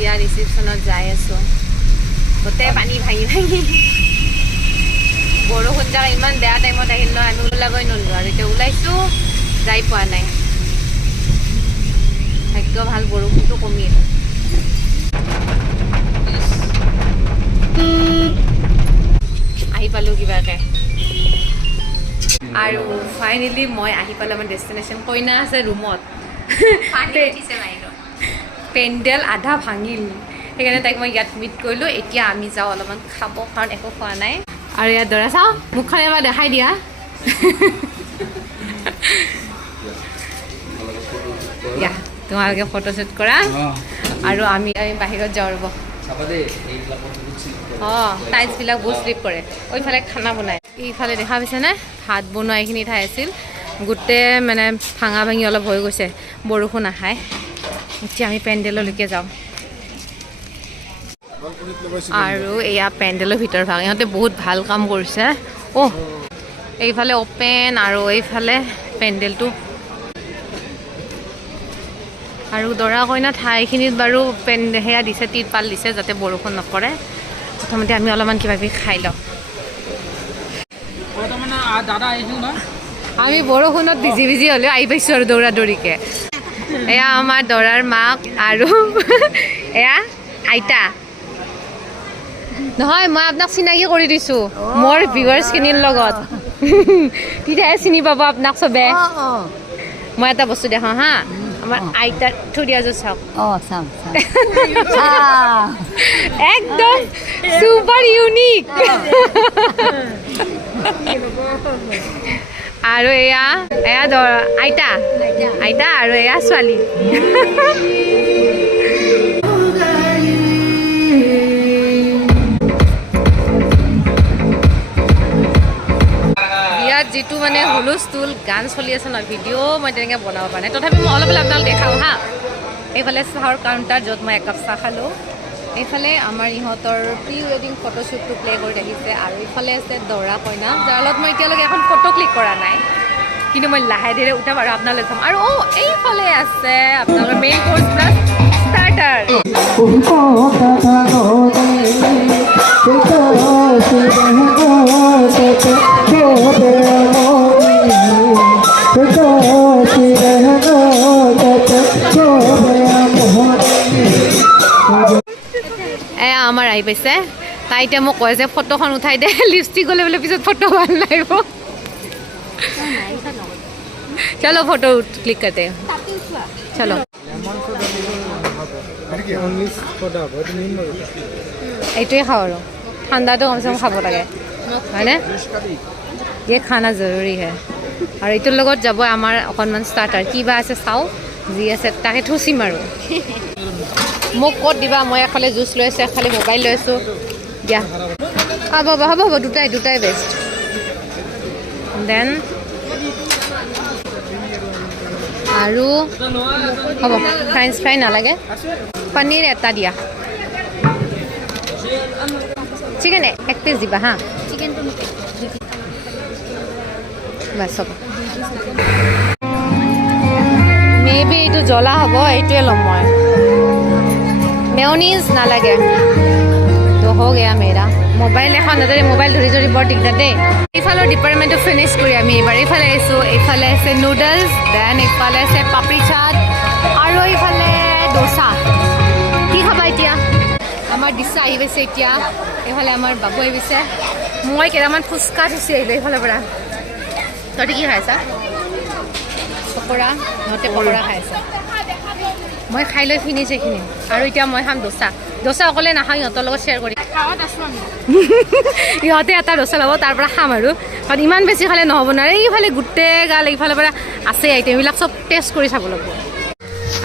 বিয়া ৰিচিপশ্যনত যাই আছোঁ গোটেই পানী ভাঙি ভাঙি বৰষুণ জাক ইমান বেয়া টাইমত আহিল ন আমি ওলাবই নলোঁ আৰু এতিয়া ওলাইছোঁ যাই পোৱা নাই ভাগ্য ভাল বৰষুণটো কমিল আহি পালোঁ কিবাকৈ আৰু ফাইনেলি মই আহি পালোঁ আমাৰ ডেষ্টিনেশ্যন কইনা আছে ৰুমত পেণ্ডেল আধা ভাঙিল সেইকাৰণে তাইক মই ইয়াত মিট কৰিলোঁ এতিয়া আমি যাওঁ অলপমান খাব কাৰণ একো খোৱা নাই আৰু ইয়াত দৰা চাওঁ মুখখন এবাৰ দেখাই দিয়া দিয়া তোমালোকে ফটোশ্বুট কৰা আৰু আমি বাহিৰত যাওঁ ৰ'ব অঁ টাইলছবিলাক বহুত শ্লিপ কৰে ওইফালে খানা বনাই এইফালে দেখা পাইছেনে ভাত বনোৱা এইখিনি ঠাই আছিল গোটেই মানে ভাঙা ভাঙি অলপ হৈ গৈছে বৰষুণ আহায় এতিয়া আমি পেণ্ডেললৈকে যাওঁ আৰু এয়া পেণ্ডেলৰ ভিতৰ ভাগ ইহঁতে বহুত ভাল কাম কৰিছে অহ এইফালে অ'পেন আৰু এইফালে পেণ্ডেলটো আৰু দৰা কইনা ঠাইখিনিত বাৰু সেয়া দিছে তিৰপাল দিছে যাতে বৰষুণ নপৰে প্ৰথমতে আমি অলপমান কিবা কিবি খাই লওঁ আমি বৰষুণত ভিজি ভিজি হ'লেও আহি পাইছোঁ আৰু দৌৰা দৌৰিকৈ এয়া আমাৰ দৰাৰ মাক আৰু এয়া আইতা নহয় মই আপোনাক চিনাকি কৰি দিছোঁ মোৰ ভিউৱাৰ্ছখিনিৰ লগত তেতিয়াহে চিনি পাব আপোনাক চবে মই এটা বস্তু দেখাওঁ হা আমাৰ আইতাৰ থৈ দিয়া যোৰ চাওক একদম চুপাৰ ইউনিক আৰু এয়া এয়া আইতা আইতা আৰু এয়া ছোৱালী যিটো মানে হুলস্থুল গান চলি আছে ন ভিডিঅ' মই তেনেকৈ বনাব পৰা নাই তথাপি মই অলপ আপোনালোক দেখাওঁ হা এইফালে চাহৰ কাউণ্টাৰ য'ত মই একাপ চাহ খালোঁ এইফালে আমাৰ ইহঁতৰ প্ৰি ৱেডিং ফটোশ্বুটটো প্লে কৰি ৰাখিছে আৰু এইফালে আছে দৰা কইনা যাৰ লগত মই এতিয়ালৈকে এখন ফটো ক্লিক কৰা নাই কিন্তু মই লাহে ধীৰে উঠাম আৰু আপোনালোক চাম আৰু এইফালে আছে আপোনালোকৰ মেইন কোৰ্ছ প্লাছ ষ্টাৰ্টাৰ এয়া আমাৰ আহি পাইছে তাই এতিয়া মোক কয় যে ফটোখন উঠাই দে লিপষ্টিক গ'লে বোলে পিছত ফটো ভাল লাগিব চলো ফটো ক্লিক करते हैं চলো এইটোৱে খাওঁ আৰু ঠাণ্ডাটো কমচে কম খাব লাগে হয়নে এই খানা জৰুৰী হয় আৰু এইটোৰ লগত যাব আমাৰ অকণমান ষ্টাৰ্টাৰ কিবা আছে চাওঁ যি আছে তাকে থুচিম আৰু মোক ক'ত দিবা মই এফালে জুচ লৈ আছোঁ এফালে মোবাইল লৈ আছোঁ দিয়া হ'ব হ'ব হ'ব দুটাই বেষ্ট দেন আৰু হ'ব ফ্ৰেঞ্চ ফ্ৰাই নালাগে পনীৰ এটা দিয়া চিকেন এক পিচ দিবা হা চিকেনটো বাছ হ'ব মেবি এইটো জ্বলা হ'ব এইটোৱে ল'ম মই মেয়নিজ নালাগে তো হৈ গয়া মেৰা মোবাইল এখন নধৰি মোবাইল ধৰি ধৰি বৰ দিগদাৰ দেই এইফালৰ ডিপাৰ্টমেণ্টটো ফিনিছ কৰি আমি এইবাৰ এইফালে আহিছোঁ এইফালে আছে নুডলছ দেন এইফালে আছে পাপৰি চাট আৰু এইফালে দোচা কি খাবা এতিয়া আমাৰ ডিছা আহি গৈছে এতিয়া এইফালে আমাৰ বাবু আহি গৈছে মই কেইটামান ফুচকা থৈছোঁ আহিলোঁ এইফালৰ পৰা তহঁতি কি খাই আছা পকৰা সিহঁতে পকৰা খাই আছে মই খাই লৈ ফিনিছ এইখিনি আৰু এতিয়া মই খাম দোচা অকলে নাখাওঁ ইহঁতৰ লগত শ্বেয়াৰ কৰি ইহঁতে এটা দোচা ল'ব তাৰ পৰা খাম আৰু কাৰণ ইমান বেছি খালে নহ'ব নোৱাৰে এইফালে গোটেই গাল এইফালৰ পৰা আছে আইটেমবিলাক চব টেষ্ট কৰি চাব লাগিব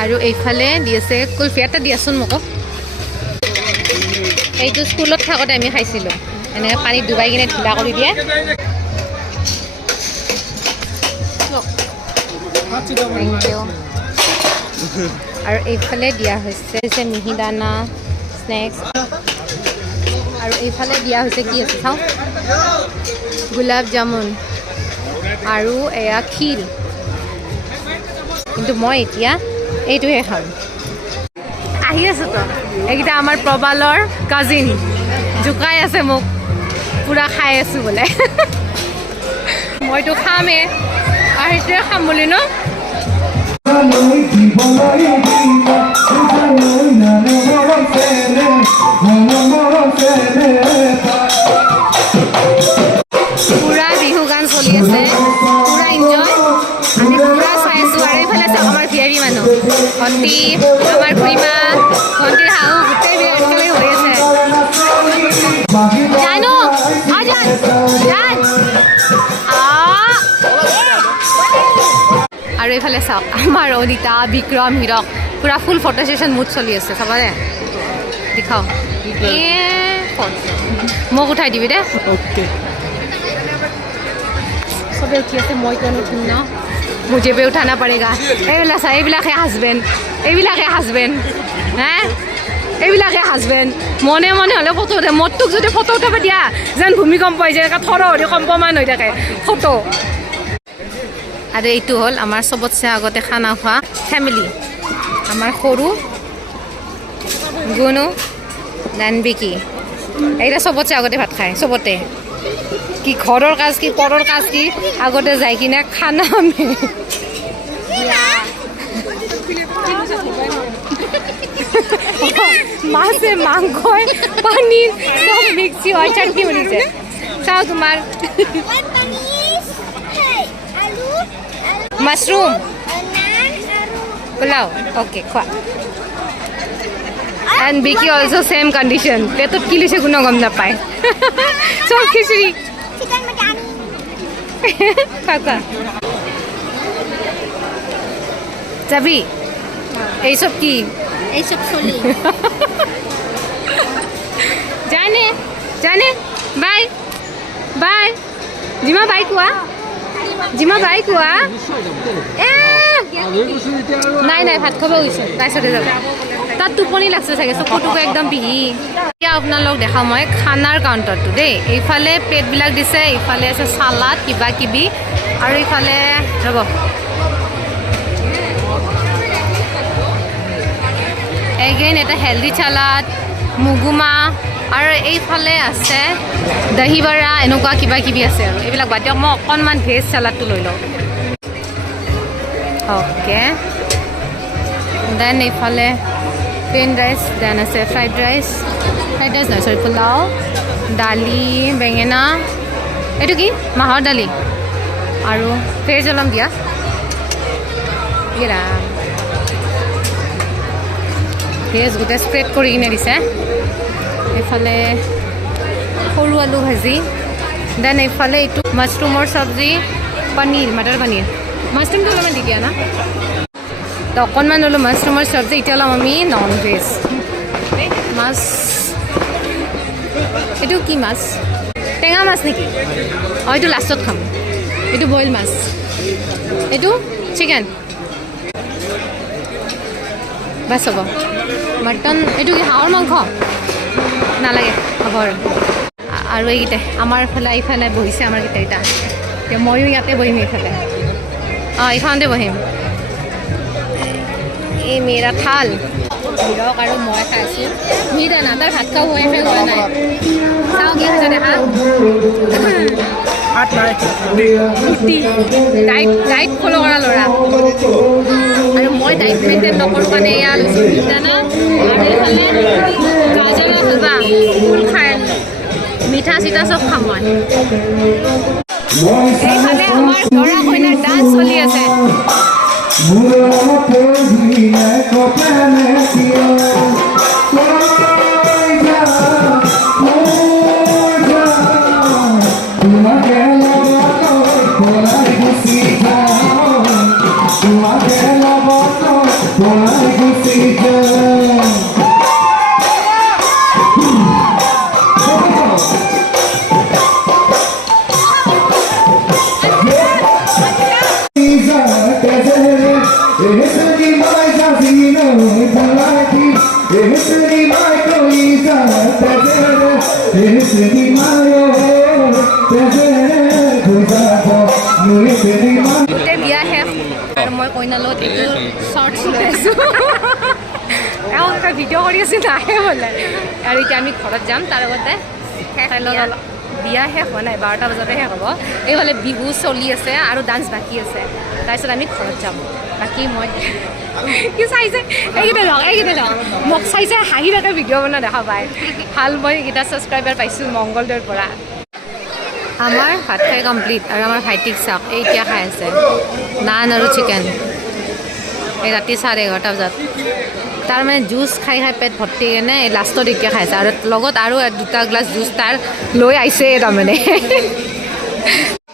আৰু এইফালে দি আছে কুলফি এটা দিয়াচোন মোকো এইটো স্কুলত থাকোঁতে আমি খাইছিলোঁ এনেকৈ পানীত ডুবাই কিনে ঢিলা কৰি দিয়ে থেংক ইউ আৰু এইফালে দিয়া হৈছে মিহি দানা স্নেক্স আৰু এইফালে দিয়া হৈছে কি আছে চাওঁ গোলাপ জামুন আৰু এয়া ক্ষীৰ কিন্তু মই এতিয়া এইটোহে খাম আহি আছোঁ তো এইকেইটা আমাৰ প্ৰবালৰ কাজিন জোকাই আছে মোক পুৰা খাই আছোঁ বোলে মইতো খামেই আৰু সেইটোৱে খাম বুলি ন পুৰা বিহু গান চলি আছে পুৰা এনজয় আমি পুৰা চাই আছোঁ আৰু এইফালে চাওক আমাৰ ভিআইপি মানুহ ভণ্টি আমাৰ খুৰীমা ভণ্টিৰ শাহু গোটেই একেলগে হৈ আছে জানো আজান জান আৰু এইফালে চাওক আমাৰ অনিতা বিক্ৰম হীৰক পুৰা ফুল ফটো ছেশ্যন মুড চলি আছে চাবানে দেখাও মোক উঠাই দিবি দে ओके চবে উঠি আছে মই কিয় নুঠিম ন মুঝে বে উঠানা পড়েগা এইবিলাক চা এইবিলাকে হাজবেণ্ড হে এইবিলাকে হাজবেণ্ড মনে মনে হ'লে ফটো উঠে মতটোক যদি ফটো উঠাব দিয়া যেন ভূমিকম্প হৈ যায় থৰ হৈ কম্পমান হৈ থাকে ফটো আৰু এইটো হ'ল আমাৰ চবতছে আগতে খানা খোৱা ফেমিলি আমাৰ সৰু গুণু দেন বিকি এইটা চবতছে আগতে ভাত খায় চবতে কি ঘৰৰ কাজ কি পৰৰ কাজ কি আগতে যাই কিনে খানা আমি মাছে মাংসই পনীৰ সব মিক্সি হয় চাটনি বনিছে চাও তোমাৰ মাছৰুম পোলাও অ'কে খোৱা and Vicky also' same condition পেটত কি লৈছে কোনো গম নাপায় চব খিচিৰি খোৱা যাবি এইসব কি এইসব চলি জানে বাই বাই জিমা বাই কোৱা নাই ভাত খাব গৈছে তাৰপিছতে যাব তাত টোপনি লাগছে চাগে চকুটোকো একদম পিহি এতিয়া আপোনালোক দেখা মই খানাৰ কাউণ্টাৰটো দেই এইফালে প্লেটবিলাক দিছে এইফালে আছে চালাড কিবা কিবি আৰু এইফালে ৰ'ব এগেইন এটা হেল্ডি চালাড মুগুমা আৰু এইফালে আছে দহি বৰা এনেকুৱা কিবা কিবি আছে আৰু এইবিলাক বাদ দিয়ক মই অকণমান ভেজ চালাডটো লৈ লওঁ অ'কে দেন এইফালে প্লেইন ৰাইচ দেন আছে ফ্ৰাইড ৰাইচ নহয় চৰি পোলাও দালি বেঙেনা এইটো কি মাহৰ দালি আৰু ভেজ অলপ দিয়া ভেজ গোটেই স্প্ৰেড কৰি কিনে দিছে এইফালে সৰু আলু ভাজি দেন এইফালে এইটো মাছৰুমৰ চব্জি পনীৰ মটৰ পনীৰ মাছৰুমটো অলপমান দি দিয়া না তো অকণমান ল'লোঁ মাছৰুমৰ চব্জি এতিয়া ল'ম আমি নন ভেজ মাছ এইটো কি মাছ টেঙা মাছ নেকি অঁ এইটো লাষ্টত খাম এইটো বইল মাছ এইটো চিকেন বাছ হ'ব মটন এইটো কি হাঁহৰ মাংস নালাগে হ'ব আৰু এইকেইটাই আমাৰ এইফালে বহিছে আমাৰ কেইটা এতিয়া ময়ো ইয়াতে বহিম এইফালে অঁ এইখনতে বহিম এই মেৰা থাল হিৰক আৰু মই খাইছোঁ মিদানা তাৰ ভাত খাওঁ হৈ শেষ হোৱা নাই চাওঁ কি হৈছে দেখা ডাইট ফ'ল' কৰা ল'ৰা আৰু মই ডাইট মেইনটেইন নকৰোঁ কাৰণে এয়া লৈছোঁ মিদানা আৰু এইফালে গাজৰৰ হালৱা ফুল খাই মিঠা চিঠা চব খাম মই এইফালে আমাৰ ল'ৰা কইনাৰ ডান্স চলি আছে গোটেই বিয়া শেষ আৰু মই কইনাৰ লগত এইটো শ্বৰ্টছ লৈ আছোঁ ভিডিঅ' কৰি আছোঁ নাহে বোলে আৰু এতিয়া আমি ঘৰত যাম তাৰ আগতে বিয়া শেষ হোৱা নাই 12টা বজাতে শেষ হ'ব এইফালে বিহু চলি আছে আৰু ডান্স বাকী আছে তাৰপিছত আমি ঘৰত যাম বাকী মই কি চাইছে এইকেইটা লওক মোক চাইছে হাঁহি থাকে ভিডিঅ' বনোৱা দেখা পায় ভাল মই এইকেইটা ছাবস্ক্ৰাইবাৰ পাইছোঁ মংগলদৈৰ পৰা আমাৰ ভাত খাই কমপ্লিট আৰু আমাৰ ভাইটিক চাওক এই এতিয়া খাই আছে নান আৰু চিকেন এই ৰাতি 11:30 বজাত তাৰ মানে জুচ খাই পেট ভৰ্তি কেনে লাষ্টত এতিয়া খাইছে আৰু লগত আৰু 2টা গ্লাছ জুচ তাৰ লৈ আহিছে তাৰমানে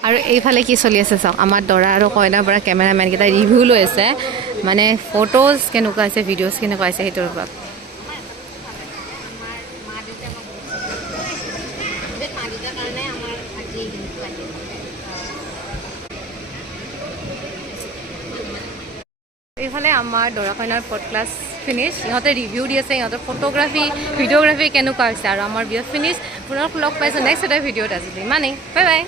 আৰু এইফালে কি চলি আছে চাওক আমাৰ দৰা আৰু কইনাৰ পৰা কেমেৰামেনকেইটা ৰিভিউ লৈ আছে মানে ফটোজ কেনেকুৱা আছে ভিডিঅ'জ কেনেকুৱা আছে সেইটোৰ ওপৰত এইফালে আমাৰ দৰা কইনাৰ পড ক্লাছ ফিনিছ ইহঁতে ৰিভিউ দি আছে ইহঁতৰ ফটোগ্ৰাফী ভিডিঅ'গ্ৰাফী কেনেকুৱা হৈছে আৰু আমাৰ বিয়া ফিনিছ পুনৰ লগ পাইছোঁ নেক্সট এটা ভিডিঅ'ত আছিলোঁ ইমানেই বাই বাই